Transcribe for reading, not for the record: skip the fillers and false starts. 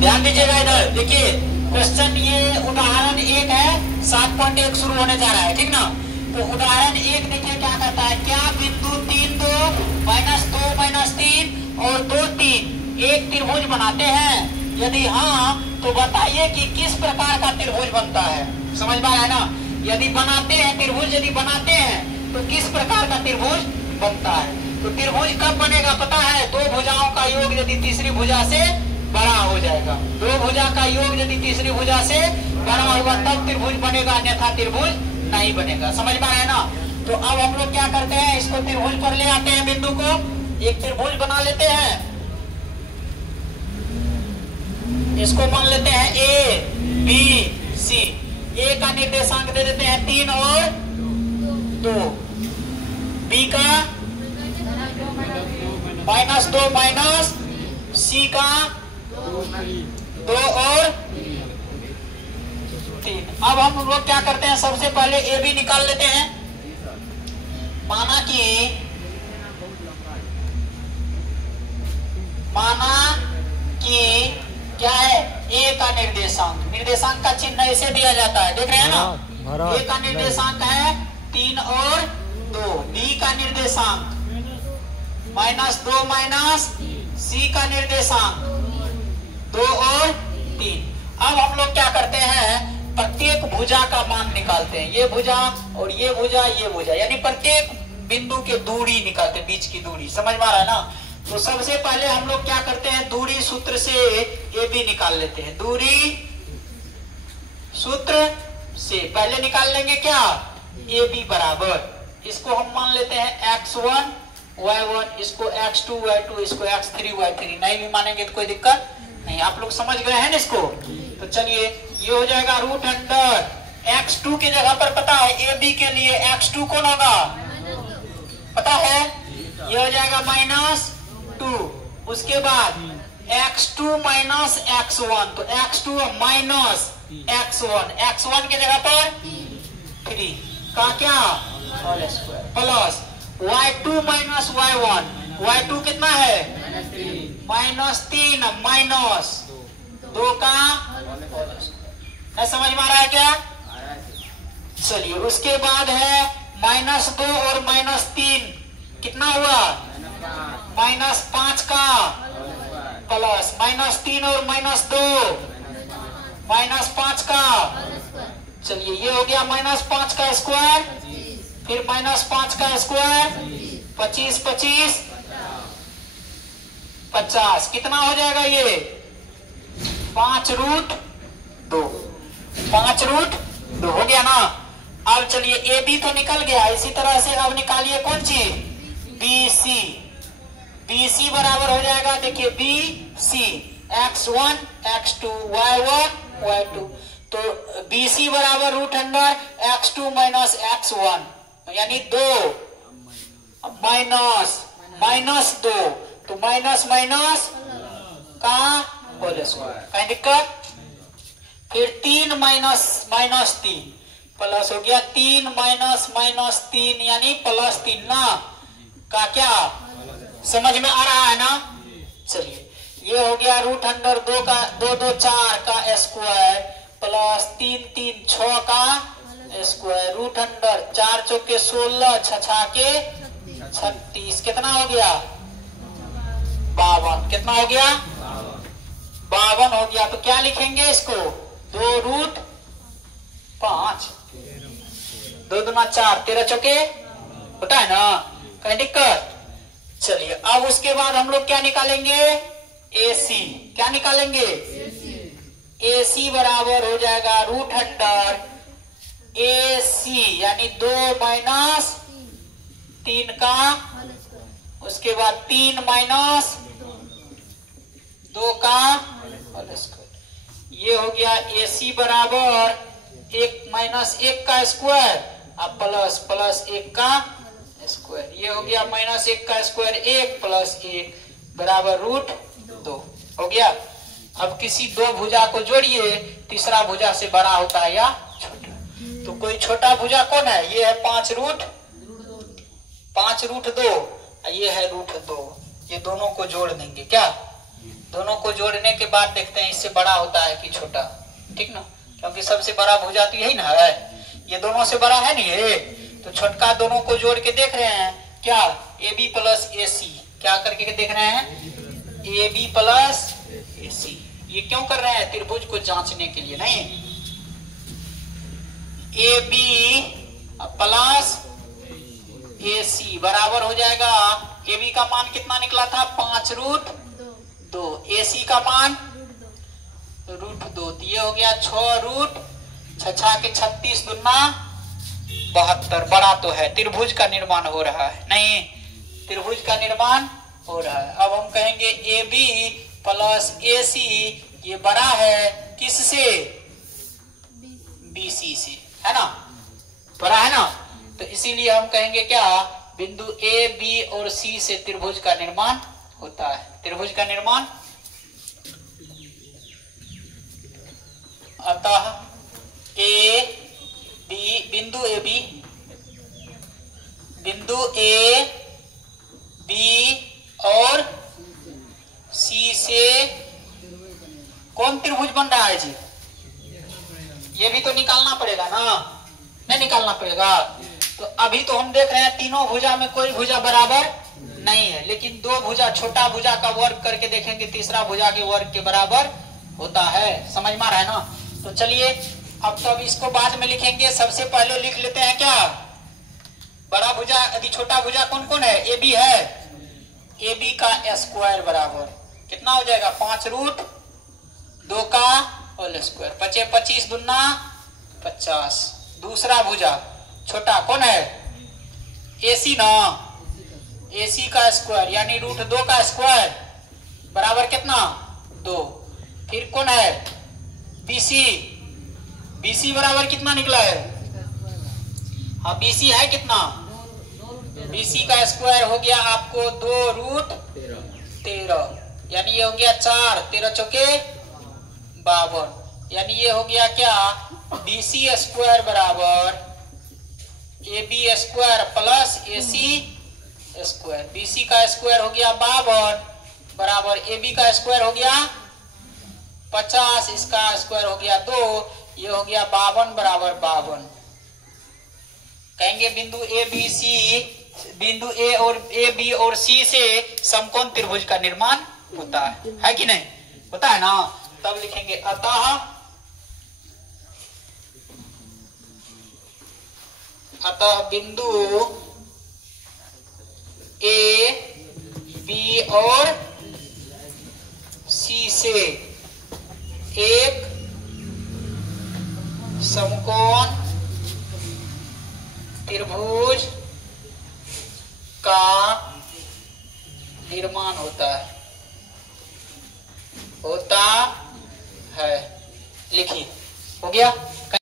ध्यान दीजिएगा इधर देखिए क्वेश्चन, ये उदाहरण 1 है, 7.1 शुरू होने जा रहा है, ठीक ना। तो उदाहरण 1 देखिए क्या कहता है, क्या बिंदु 3 2 -2 -3 और 2 3 एक त्रिभुज बनाते हैं? यदि हाँ तो बताइए कि किस प्रकार का त्रिभुज बनता है। समझ में आया ना? यदि बनाते हैं त्रिभुज, यदि बनाते हैं तो किस प्रकार का त्रिभुज बनता है। तो त्रिभुज कब बनेगा पता है? दो भुजाओं का योग यदि तीसरी भुजा से बड़ा हो जाएगा, दो भुजा का योग यदि तीसरी भुजा से बड़ा होगा तब त्रिभुज बनेगा, अन्यथा त्रिभुज नहीं बनेगा। समझ में आया ना? तो अब हम लोग क्या करते हैं, इसको त्रिभुज पर ले आते हैं, बिंदु को एक त्रिभुज बना लेते हैं। इसको मान लेते हैं ए बी सी। ए का निर्देशांक दे देते हैं 3 और 2, बी का -2 माइनस, सी का 2 और 3। अब हम लोग क्या करते हैं, सबसे पहले ए बी निकाल लेते हैं। माना कि क्या है, ए का निर्देशांक, निर्देशांक का चिन्ह ऐसे दिया जाता है, देख रहे हैं ना। ए का निर्देशांक है 3 और 2, बी का निर्देशांक -2 माइनस, सी का निर्देशांक 2 और 3। अब हम लोग क्या करते हैं, प्रत्येक भुजा का मान निकालते हैं। ये भुजा और ये भुजा, ये भुजा, यानी प्रत्येक बिंदु के दूरी निकालते हैं, बीच की दूरी। समझ में आ रहा है ना? तो सबसे पहले हम लोग क्या करते हैं, दूरी सूत्र से ए बी निकाल लेते हैं। दूरी सूत्र से पहले निकाल लेंगे क्या, ए बी बराबर, इसको हम मान लेते हैं x1 y1, इसको x2 y2, इसको x3 y3। नहीं भी मानेंगे तो कोई दिक्कत नहीं, आप लोग समझ गए हैं ना इसको। तो चलिए ये हो जाएगा रूट अंडर x2 की जगह पर पता है ए बी के लिए x2 कौन होगा पता है, ये हो जाएगा -2। उसके बाद x2 माइनस x1, तो x2 माइनस x1, x1 की जगह पर 3 का क्या plus y2 minus y1, y2 कितना है -3 माइनस 2 का, नहीं समझ में आ रहा है क्या? चलिए उसके बाद है -2 और -3 कितना हुआ, -5 का प्लस -3 और -2 -5 का। चलिए ये हो गया -5 का स्क्वायर, फिर -5 का स्क्वायर, 25 25 50, कितना हो जाएगा ये 5√2, 5√2 हो गया ना। अब चलिए ए बी तो निकल गया, इसी तरह से अब निकालिए कौन चीज, बी सी। बी सी बराबर हो जाएगा, देखिए B C x1 x2 y1 y2, तो बी सी बराबर root under x2 minus x1, यानी 2 माइनस 2, तो माइनस का होल स्क्वायर, कहीं दिक्कत। फिर 3 माइनस 3 प्लस हो गया 3 माइनस 3 यानी +3 ना का क्या, समझ में आ रहा है ना? चलिए ये हो गया रूट अंडर 2 का 2 2 4 का स्क्वायर प्लस 3 3 6 का स्क्वायर, रूट अंडर 4 चौके 16 6 के 36, कितना हो गया 52, कितना हो गया 52 हो गया। तो क्या लिखेंगे इसको, 2√5, 2 दूना 4, 13 चौके होता है ना, कहीं दिक्कत। चलिए अब उसके बाद हम लोग क्या निकालेंगे, AC, क्या निकालेंगे AC बराबर हो जाएगा रूट अंडर AC यानी 2 माइनस 3 का, उसके बाद 3 माइनस 2 का, ये हो गया AC बराबर 1 माइनस 1 का स्क्वायर अब प्लस 1 का स्क्वायर, ये हो गया -1 का स्क्वायर 1 प्लस 1 बराबर √2 हो गया। अब किसी दो भुजा को जोड़िए, तीसरा भुजा से बड़ा होता है या छोटा, तो कोई छोटा भुजा कौन है, ये है 5√2, ये है √2, ये दोनों को जोड़ देंगे क्या, दोनों को जोड़ने के बाद देखते हैं इससे बड़ा होता है कि छोटा, ठीक ना, क्योंकि सबसे बड़ा भुजा तो यही ना है, ये दोनों से बड़ा है नहीं ये, तो छोटका दोनों को जोड़ के देख रहे हैं क्या, ए बी प्लस ए सी, क्या करके देख रहे हैं, ए बी प्लस ए सी। ये क्यों कर रहे हैं, त्रिभुज को जांचने के लिए, नहीं, ए बी प्लस ए सी बराबर हो जाएगा, ए बी का मान कितना निकला था 5√2, ए सी का मान √2, तो ये हो गया 6√6 के 36 दूना 72, बड़ा तो है, त्रिभुज का निर्माण हो रहा है, नहीं, त्रिभुज का निर्माण हो रहा है। अब हम कहेंगे ए बी प्लस ए सी ये बड़ा है किससे, बी सी से, है ना, बड़ा है ना, तो इसीलिए हम कहेंगे क्या, बिंदु ए बी और सी से त्रिभुज का निर्माण होता है, त्रिभुज का निर्माण। अतः ए बी, बिंदु ए बी और सी से कौन त्रिभुज बन रहा है जी, ये भी तो निकालना पड़ेगा ना, नहीं निकालना पड़ेगा, तो अभी तो हम देख रहे हैं तीनों भुजा में कोई भुजा बराबर नहीं है, लेकिन दो भुजा, छोटा भुजा का वर्ग करके देखेंगे तीसरा भुजा के वर्ग के बराबर होता है, समझ में आ रहा है ना। तो चलिए अब तो इसको बाद में लिखेंगे, सबसे पहले लिख लेते हैं क्या, बड़ा भुजा यदि छोटा भुजा कौन कौन है, ए बी है, ए बी का स्क्वायर बराबर कितना हो जाएगा 5√2 का होल स्क्वायर, 25 दूना 50, दूसरा भुजा छोटा कौन है, ए सी ना, ए सी का स्क्वायर यानी √2 का स्क्वायर बराबर कितना 2, फिर कौन है बी सी, बी सी बराबर कितना निकला है, हाँ बी सी है कितना, बी सी का स्क्वायर हो गया आपको 2√13, यानी ये हो गया 4, 13 चौके 52, यानी ये हो गया क्या, बी सी स्क्वायर बराबर A B square plus A C square, B C का स्क्वायर हो गया 52 बराबर ए बी का स्क्वायर हो गया 50, इसका स्क्वायर हो गया 2, ये हो गया 52 बराबर 52। कहेंगे बिंदु ए बी सी, बिंदु ए बी और सी से समकोण त्रिभुज का निर्माण होता है कि नहीं, होता है ना। तब लिखेंगे अतः बिंदु ए बी और सी से एक समकोण त्रिभुज का निर्माण होता है, लिखिए, हो गया।